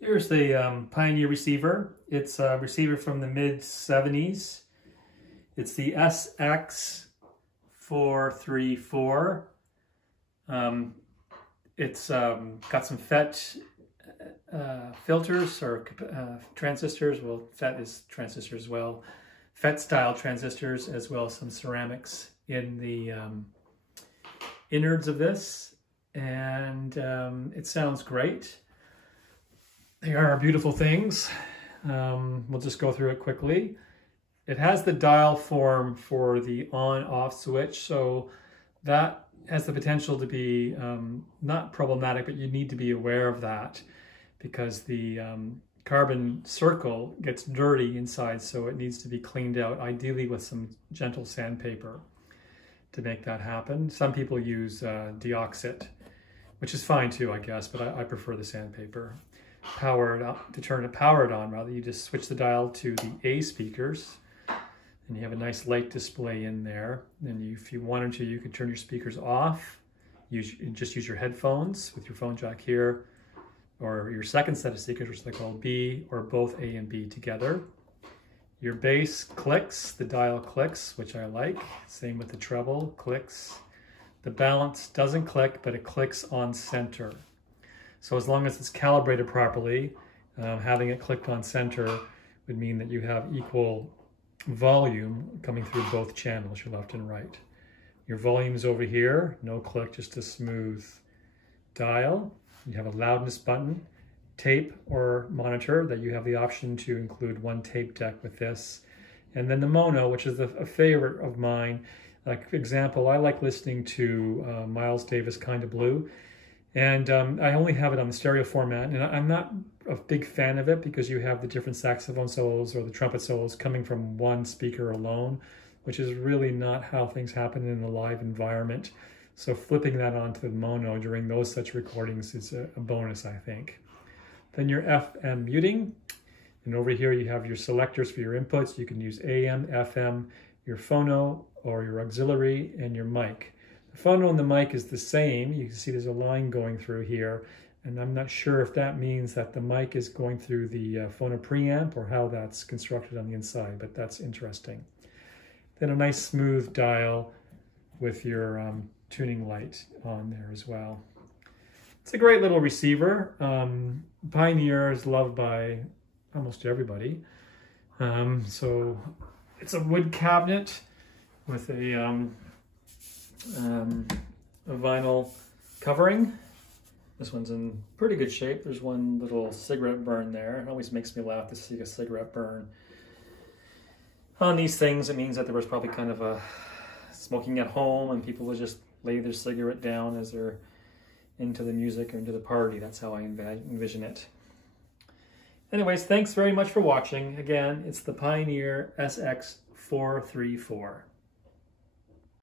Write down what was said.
Here's the Pioneer receiver. It's a receiver from the mid-70s. It's the SX434. It's got some FET filters or transistors. Well, FET is transistors as well. FET style transistors, as well as some ceramics in the innards of this. And it sounds great. They are beautiful things. We'll just go through it quickly. It has the dial form for the on-off switch, so that has the potential to be not problematic, but you need to be aware of that because the carbon circle gets dirty inside, so it needs to be cleaned out, ideally with some gentle sandpaper to make that happen. Some people use deoxit, which is fine too, I guess, but I prefer the sandpaper. To turn it powered on, rather, you just switch the dial to the A speakers, and you have a nice light display in there. And if you wanted to, you could turn your speakers off. Just use your headphones with your phone jack here, or your second set of speakers, which they call B, or both A and B together. Your bass clicks, the dial clicks, which I like. Same with the treble, clicks. The balance doesn't click, but it clicks on center. So as long as it's calibrated properly, having it clicked on center would mean that you have equal volume coming through both channels, your left and right. Your volume is over here, no click, just a smooth dial. You have a loudness button, tape or monitor that you have the option to include one tape deck with this. And then the mono, which is a favorite of mine. Like example, I like listening to Miles Davis, Kinda Blue. And I only have it on the stereo format, and I'm not a big fan of it because you have the different saxophone solos or the trumpet solos coming from one speaker alone, which is really not how things happen in a live environment. So flipping that onto the mono during those such recordings is a bonus, I think. Then your FM muting, and over here you have your selectors for your inputs. You can use AM, FM, your phono or your auxiliary, and your mic. The phono and the mic is the same. You can see there's a line going through here, and I'm not sure if that means that the mic is going through the phono preamp or how that's constructed on the inside, but that's interesting. Then a nice smooth dial with your tuning light on there as well. It's a great little receiver. Pioneer is loved by almost everybody. So it's a wood cabinet with a vinyl covering. This one's in pretty good shape. There's one little cigarette burn there. It always makes me laugh to see a cigarette burn on these things. It means that there was probably kind of a smoking at home and people would just lay their cigarette down as they're into the music or into the party. That's how I envision it. Anyways, thanks very much for watching. Again, it's the Pioneer SX434.